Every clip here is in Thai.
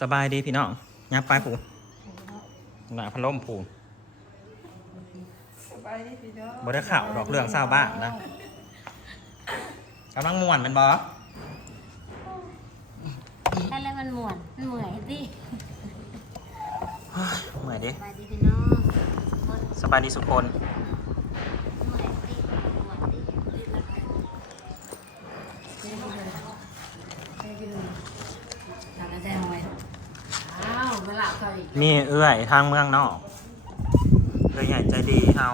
สบายดีพี่น้องยับไปผูหนาพัดลมผูสบายดีพี่น้องบ่ได้ข่าวดอกเรื่องเศร้าวบ้านนะกำลังม่วนเป็นบอแค่แล้วมันม่วนมันเมื่อยสิเมื่อยดิสบายดีพี่น้องคนสบายดีสุกคน เมื่อยสิม่วนสิรีบมาไป ทางกระแจหน่อยอ้าว มาหลับเขาอีกมีเอื้อยทางเมืองนอกเอื้อยใหญ่ใจดีเฮา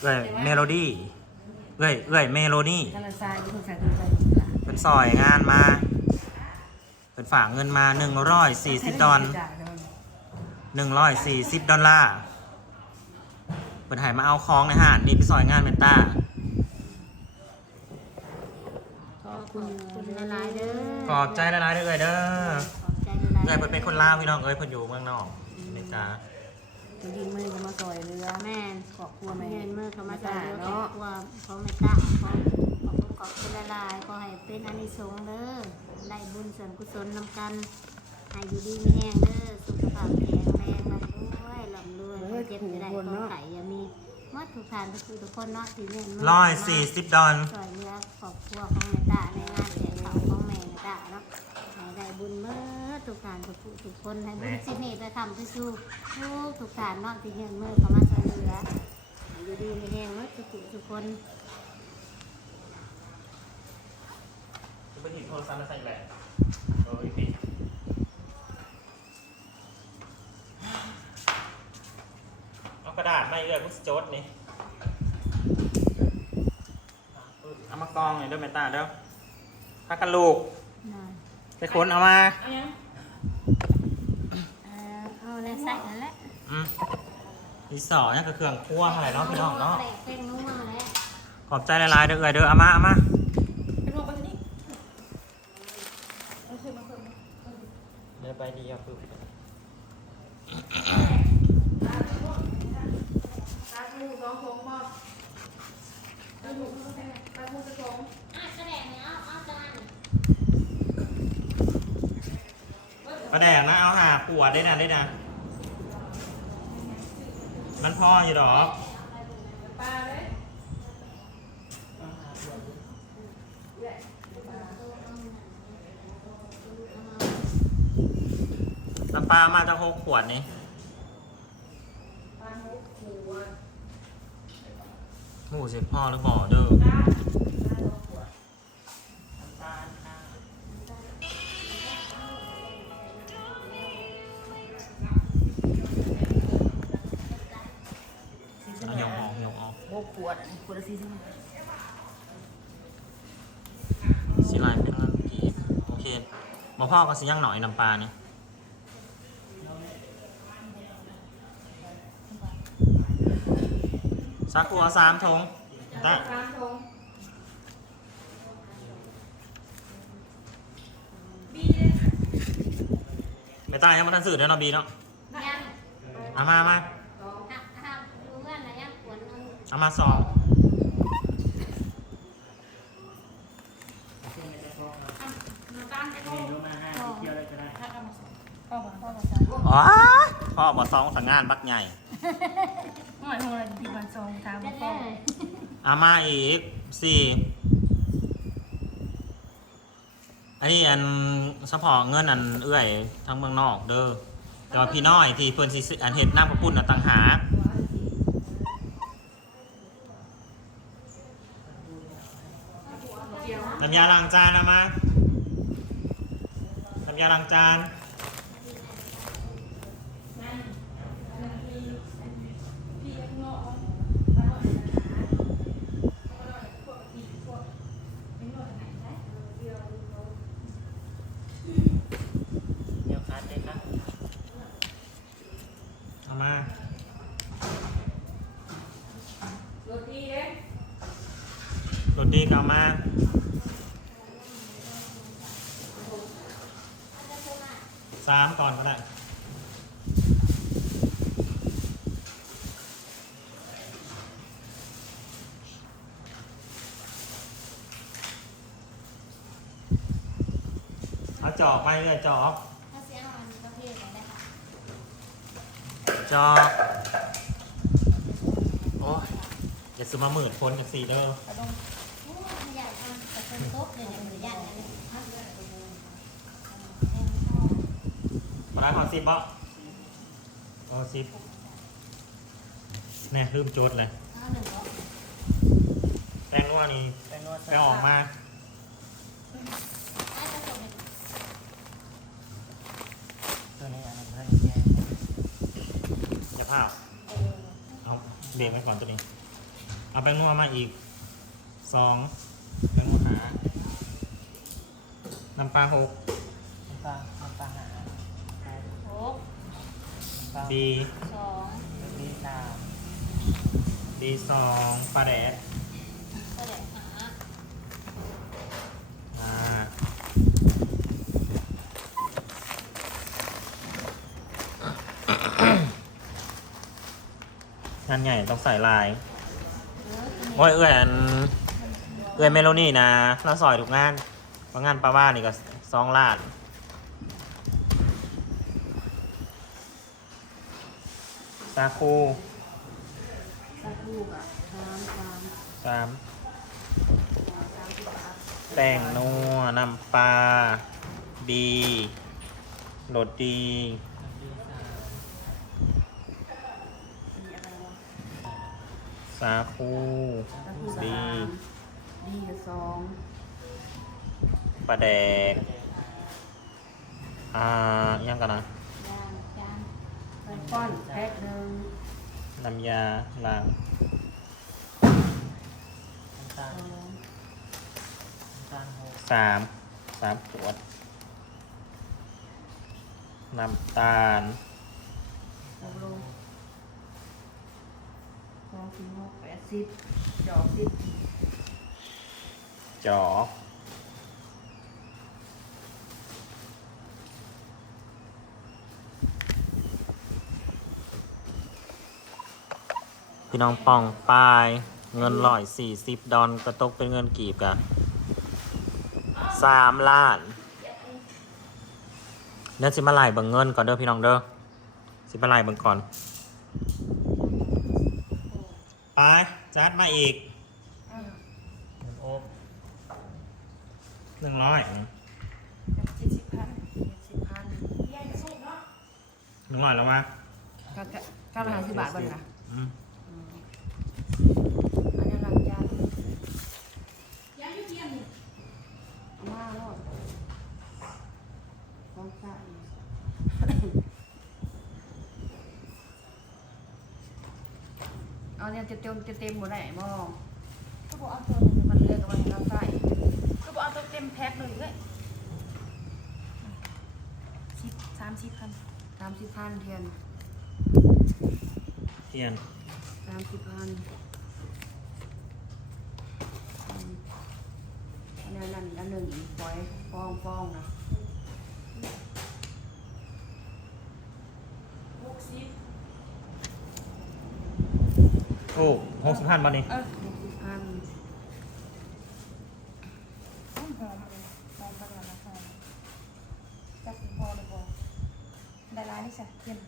เอื้อยเมโลดี้เอื้อยเอื้อยเมโลดี้กระซายที่คุณใส่คุณใส่เป็นซอยงานมาเป็นฝากเงินมา140ดอล140ดอลลาร์เป็นใหายมาเอาของในห้างนี่ไปซอยงานเมนต้าขอบคุณคุณหลายๆเด้อขอบใจหลายๆเด้อเอ้ยเด้อ เอ้ยเพิ่นเป็นคนลาวพี่น้องเอ้ยเพิ่นอยู่เมืองนอกอเมริกาจริงๆมือก็มาซอยเรือแม่นขอบครัวเงิแม่นมือเขามาจ้จ่ายเยอะเนาะครอบครัวเขาไม่ตะขอขอบคุณขอบคุณหลายๆขอให้เป็นอานิสงส์เด้อได้บุญส่วนกุศลนำกันให้อยู่ดีมีแห้งเด้อสุขภาพแข็งแรงลำรวยลำรวยเจ็บจะได้คนไข่อย่ามีหมดทุกทานทุกคือทุกคนเนาะที่เนี่ยมืร้อยสี่สิบดอลช่วยเหลือครอบครัวของแม่ตาในงานแจกเขาวของแม่แม่ตาเนาะ ให้ได้บุญเมื่อทุกการทุกผู้ทุกคนให้บุญสิเหตุไปทำไปสู่ทุกทุกการนาะที่เงินมือเขามาช่วยเหลือให้อยู่ดีมีแห้งเมื่อทุกผู้ทุกคนไปหยิบโทรศัพท์มาใส่แหละโอ้ยปิดเอากระดาษมาเอื้อยพุทธโจทย์นี่เอามากองหน่อยเด้อแม่ตาเด้อพักกันลูกนอย ไปค้นเอามาเอ่อเอาแล้วใส่นั่นแหละอืมดีสอเนี่ยก็เครื่องครัวอะไรเนาะพี่น้องเนาะเป็นนัวแล้ว ขอบใจหลายๆเด้อเอื้อยเด้อเอามาเอามา เป็นลมไปที่นี่ เดี๋ยวไปดีครับคือ ตาทูสองทงพ่อตาทูตาทูจะทง อะแสดงเนี่ยเอาเอาจาน ประแดงนะเอาหาขวดได้นะได้นะ มันพออยู่ดอกปลาเลยน้ำปลามาจะหกขวดนี่หมูเสร็จพ่อหรือบ่อเด้อ ออกหกขวดขวดละสี่สิบสิลายเป็นเงินกีบโอเคบ่พ่อก็สิย่างหน่อยน้ำปลาเนี่ยสักกัวสามทงตาสามทงไม่ตายยังไม่ทันสื่อเด้อเนาะบีเนาะยังเอามามา ห้าห้าดูเงื่อนนะยังขวน เอาเอามาสองน้ำตาลไปดูพ่อมาพ่อมาอ๋อพ่อบอกสองสังงานบักใหญ่หน่อยหัวอะไรที่มันทรงทางเด็ดพ่อเลยเอามาอีกสี่อันนี้อันเฉพาะเงินอันเอื้อยทั้งเมืองนอกเด้อแต่ว่าพี่น้อยที่เพิ่นสิซื้ออันเฮ็ดน้ำกระปุ่นน่ะต่างหาก น้ำยาล้างจานเอามาน้ำยาล้างจานเดี๋ยวคัดเลยครับเอามาโรตีเด้โรตีก็เอามา สามก่อนก็ได้เอาจออไปเลยจ่อถ้าเสียงมันมีเภทไหนได้ค่ะจ่อโอ้ยอย่าซื้อมาหมื่นคนกันสี่เดอร์กงโอ้ยทางกระดโต๊ะเดี๋ยวหนูยันนะ มาได้ขอสิบบ่โอ้สิบเนี่ยลืมโจทย์เลยเอาหนึ่งเนาะแป้งนัวนี่แป้งนวดไปออกมาให้ผสมเนี่ยตัวนี้อันนั้นให้แกอย่าพลาดเออเอาเบรกไว้ก่อนตัวนี้ เอาแป้งนัวมาอีกสองแป้งนัวหาน้ำปลาหกน้ำปลาน้ำปลาหาห กน้ำปลาดีสองดีสามดีสองปลาแดดก็เดี๋ยวหาอ่างานใหญ่ต้องใส่ลายเออตัวนี้โอ้ยเอื้อยอันเอื้อยเมโลนี่นะเราซอยทุกงานเพราะงานปลาว่านี่ก็สองล้านาคูสักลูกอะสามสามสามสามสิบบาทแป้งนัวน้ำปลาดีโรดดีดีสามอันนี้อะไรวะซาคูสักลูกดีสามดีกับสองปลาแดกอ่ายังกันนะ จานจานเป็น ก้อนแพ็คหนึ่งน้ำยาล้างน้ำตาลสองน้ำตาลหกสามสามขวด น้ำตาลสองโลสองสี่หกแปดสิบจอกสิบจอก พี่น้องปองปลาย เงินร้อยสี่สิบดอนก็ตกเป็นเงินกีบกะสามล้านเดี๋ยวสิมาไล่เบิ่งเงินก่อนเด้อพี่น้องเด้อสิมาไล่เบิ่งก่อนไปจัดมาอีกหนึ่งโอ๊บหนึ่งร้อยเจ็ดสิบพันเจ็ดสิบพันยายจะสู้เนาะหนึ่งร้อยแล้ววะเก้าเก้าร้อยห้าสิบบาทบ้างนะ อืม อันนี้หลังจานยายยุ่เทียนมาโลดสองสามเอาเนี่ย จะเต็มจะเต็มหมดไหนมองก็บอกเอาตัวหนึงมันเลือกกับมันเราใส่ก็บอกเอาตัวเต็มแพ็คเลยเลยสิบสามสิบพันสามสิบพันเทียนเทียนสามสิบพันอันนั้นนั่นอันหนึ่งปล่อยฟองฟองนะหกสิบ โอ้หกสิบพันบาทนี่เออหกสิบพันหอมหอมเลยหอมขนาดนั้นหอมจักสิพอหรือบ่ได้ร้านนี่จ้ะเย็น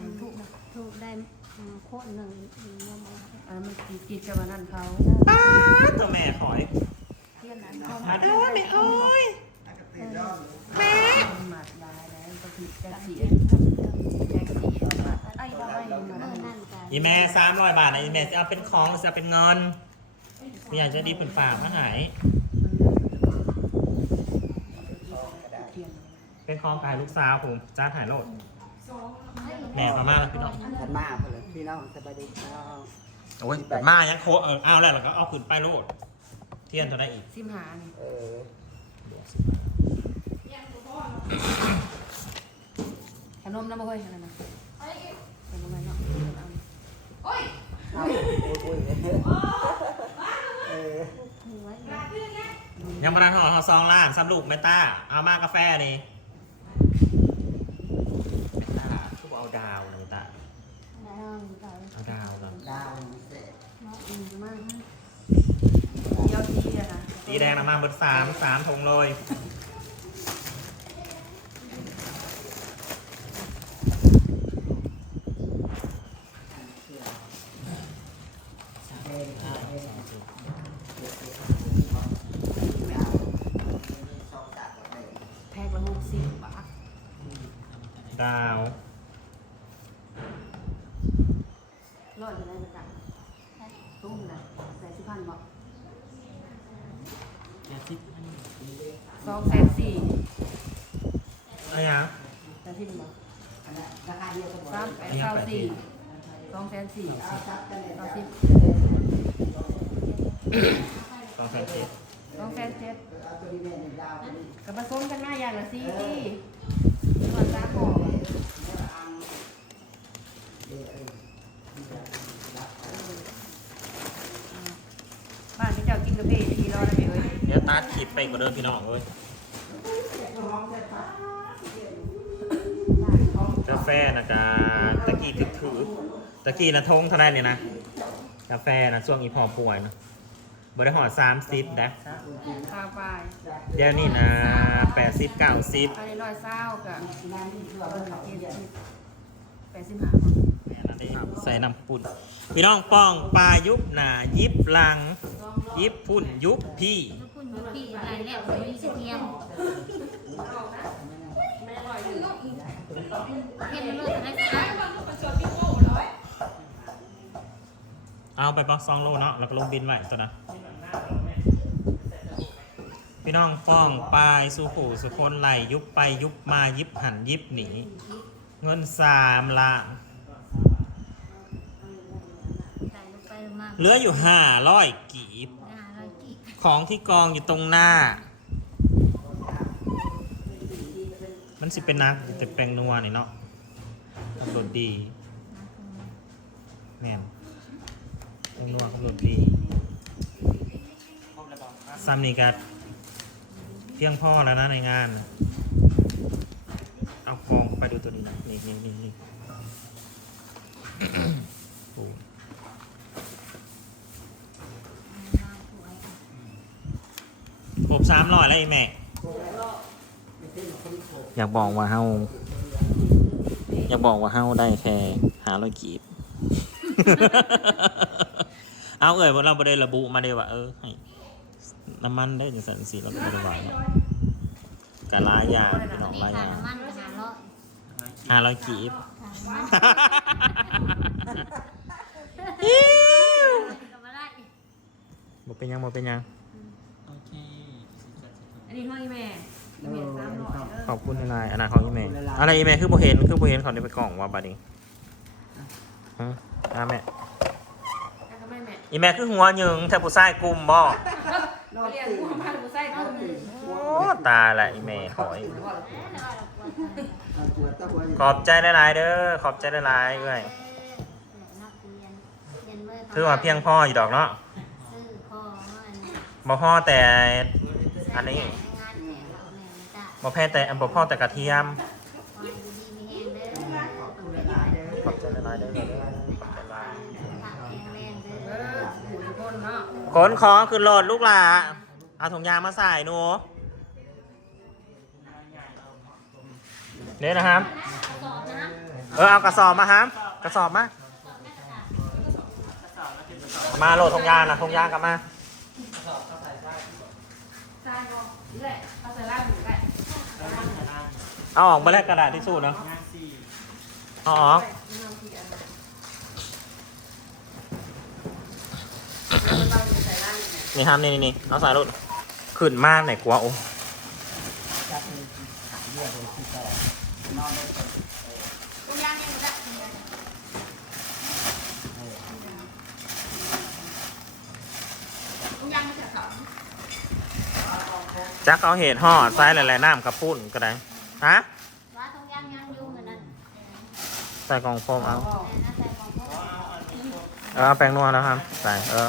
มันถูกนะถูกได้อืมโคตรหนึ่งอืมเอามาอันนั้นมันติดติดกับอันนั้นเขาป้าดตัวแม่ถอยเทียนนั้นหอมมาเด้อไม่เอ้ยหมัดได้แล้วก็คือแจ็คตัดสีเย็นทำเติม แจ็คสีหมัด ไอ้บ่ไอ้เออนั่นกันอีแม่สามร้อยบาทนะอีแม่จะเอาเป็นของหรือจะเอาเป็นเงินไม่อยากจะดีเป็นฝากมาไหนเทียนเป็นของกายลูกสาวผมจ้าถ่ายโลดแม่มามาแล้วพี่น้องกันมาเพื่อนพี่น้องสบายดีพี่น้องโอ้ยแบบมายังโคเออเอาแล้วเราก็เอาขึ้นไปโลด เทียนเท่าได้อีกซิมหานี่เออขนมน้ำมันเฮ้ยอะไรนะขนมอะไรเนาะ เอาโอ้ยโอ้ยเออถือไว้ยังมาดันห่อห่อซองล้านสำลูกแมตตาเอามากาแฟนี่แมตตาคือเอาดาวนะแมตตาได้เอาอยู่ต่อเลยเอาดาวก่อนดาวเสร็จเนาะอืมมากเดียวทีอะนะสีแดงนะมาเบอร์สามสามธงเลย ดาว รอดอยู่ได้ประจักษ์ตุ้มเลยใส่สิพันบอก อย่าคิดให้ สองแสนสี่อะไรนะแสนสี่บอกราคาเดียวกันหมดสามแปดเก้าสี่สองแสนสี่เอาซับกันเลยเก้าสิบสองแสนเจ็ดสองแสนเจ็ดเอาตัวนี้เนี่ยยาวตัวนี้กับผสมกันหน้าอย่างละสี่ที่ส่วนสามหอเออเออบ้านที่เจ้ากินกาแฟทีรอได้ไหมเอ้ยเดี๋ยวตัดคลิปไปกว่าเดิมพี่น้องเอ้ยกาแฟนะกาตะกี้ถือถือตะกี้นะทงเท่าไรเนี่ยนะกาแฟนะช่วงอีพอป่วยนะบริหารสามสิบนะข้าวปลายเดี๋ยวนี้นะแปดสิบเก้าสิบภายในร้อยเศร้ากับงานที่เราเป็นเขาเจ็เดีดยวสิบแปดสิบห้าบาทใส่น้ำปุ่นพี่น้องป้องปลายุบหนายิบหลัง ยิบพุ่นยุบพี่ ทุกคนอยู่ที่ไหนแล้วไม่มีเสียงเห็นเลือดไหมคะเอาไปปักซองโลเนาะแล้วก็ลงบินไว้ตัวนะพี่น้องป้องปลายสุขูสุคนไหลยุบไปยุบมายิบหันยิบหนี เงินสามล้านใส่ลงไปมาเหลืออยู่ห้าร้อยกีบหน้าเราจี ของที่กองอยู่ตรงหน้า มันสิเป็นนักแต่แปลงนัวนี่เนาะตำรวจดีแม่นแปลงนัวตำรวจดีครบแล้วบอกครับซ้ำนี่กัเพียงพ่อแล้วนะในงาน เอากองไปดูตัวนี้นะนี่นี่นี่นี่โอ้ ครบสามร้อยแล้วไอ้แม่ อยากบอกว่าเฮาอยากบอกว่าเฮาได้แค่หาร้อยกีบ เอาเอ่ยเราบ่ได้ระบุมาเลยว่าเออให้น้ำมันได้จังสันสิเราก็บ่ได้ว่าเนาะกะลายอย่างพี่น้องนี่หลายอค่าย่างน้ำมันก็หาร้อยห้าร้อยกีบค่าน้ำมันก็มาได้บ่เป็นหยังบ่เป็นหยัง นนี้ห้อยแม่แม่สามร้อยเออขอบคุณนายอันนั้นของอีเมลอะไรอีเมลคือบ่เห็นคือบ่เห็นเขาได้ไปกล่องว่าบัดนี้ฮะอ่าแม่แล้วก็ไม่แม่อีเมลคือหัวหยึงแทบผู้ชายกลุ่มบ่นอเขากเรียกตื่นหัวพันหัวไส้ก็มีโอ้ตายละอีเมลขอยปวดตะหัวขอบใจหลายๆเด้อขอบใจหลายๆเอ้ยถือว่าเพียงพออยู่ดอกเนาะซื้อของมันบ่พอแต่อันนี้ จ้ะบ่แพ้แต่อันบ่อแต่กระเทียมขอบใจหลายเด้อขอบใจหลายผักแข็งแรงเด้เอออหูทุกคนเนาะขนของขึ้นรถลูกหลาเอาถุงยางมาใส่หนูเนี่ยนะครับ เออเอากระสอบมาครับกระสอบมา มาโหลดถุงยางนะถุงยางกลับมา ใช่ก็นี่แหละเอาใส่ล่างหนูได้เอาออกมาแลกกระดาษที่สู้เนาะงานสี่เอาออกไม่ต้องทีอันนั้นแล้วเราจะใส่ล่างเนี่ยนี่ครับนี่นี่นี่เอาใส่รถขึ้นมากไหนกลัวโอ้จับมือขาเรียกเลยที่ต่อนอนได้ตุ้งย่างนี่มันจะ ตุ้งย่างไม่ใช่สอง จักเอาเหตุห่อดใส่หลายๆน้ำกระปุ้นก็ได้ฮะว่าตุ้งย่างย่างยุ่งเหมือนนั้นใส่กล่องโฟมเอาก็แต่น่าใส่ของพวกเออเอาแป้งนัวแล้วครับ ใส่เออ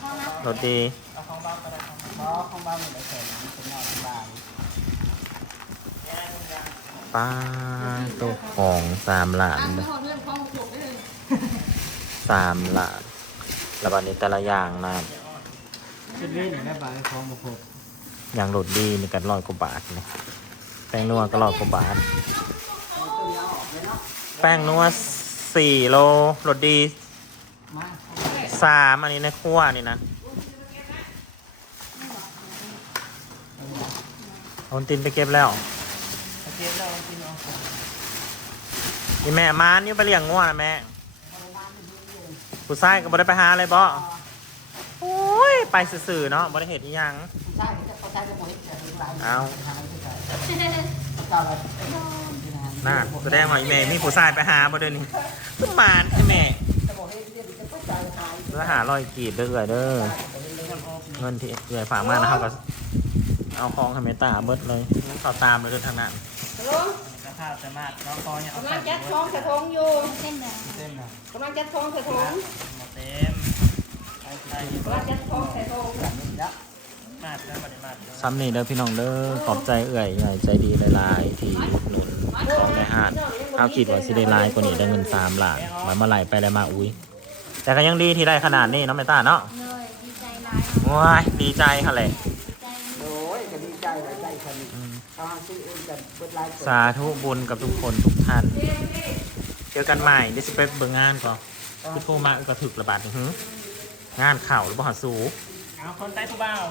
เขานะรสดีเอาของบ้านก็ได้ของเพราะของบ้านมันได้แข็งเป็นนอนสบายป้าตัวของสามหลานตั้งเด้อหัวเรื่องของจุกได้เลยสามหลานแล้วบัดนี้แต่ละอย่างนะชุดนี้เนี่ยแม่บางของบุคคล อย่างรสดีนี่กันร้อยกว่าบาทนะแป้งนัวก็ร้อยกว่าบาท แป้งนัวสี่โลรสดีมาสามอันนี้ในครัวนี่นะเอาตินไปเก็บแล้วนี่แม่มานนี่ไปเลี้ยงง่วนะแม่ผู้ชายก็บ่ได้ไปหาอะไรบ่โอ้ย ไปสื่อๆเนาะบ่ได้เห็นอีหยัง ผู้ชายเขาจะเขาใช้จะบ่เฮ็ดจะเฮ็ดหลายเอา หาผู้ชายเจ้าอะไรน่าแสดงว่าอีแม่มีผู้ชายไปหาบ่เด้อนี่ขึ้นมานไอ้แม่จะบ่เฮ็ดเดี๋ยวจะผู้ชายขายแล้วหาร้อยกีบเด้อเอื้อยเด้อเงินที่เอื้อยฝากมานะครับก็เอาของให้แม่ตาเบิดเลยเขาตามเลยเด้อทางนั้นฮัลโหลสภาพจะมากน้องคอเนี่ยเอากำลังจัดท้องใส่ท้องอยู่เส้นเลยเต็มนะกำลังจัดท้องใส่ท้องหมดเต็มไปไปกำลังจัดท้องใส่ท้อง มาดแล้วมาได้มาดแล้วซ้ำนี่เด้อพี่น้องเด้อขอบใจเอื้อยใหญ่ใจดีหลายๆ ที่อุดหนุนของในห้างเอาคิดว่าสิได้หลายกว่านี้ได้เงินสามล้านมันมาไหลไปแล้วมาอุ้ย แต่ก็ยังดีที่ได้ขนาดนี้เนาะแม่ตาเนาะเลยดีใจร้ายว้ายดีใจค่ะเลยดีใจโอ้ยก็ดีใจหลายใจคนนี้เขาหาซื้อเองกันเปิดไลฟ์สาธุบุญกับทุกคนทุกท่านเจอกันใหม่เดี๋ยวจะไปเบิ่งงานก่อนคือโทรมาก็ถึกระบาดนี่หึงานเข่าหรือบ่หาสู เอาคนใต้ผู้บ่าว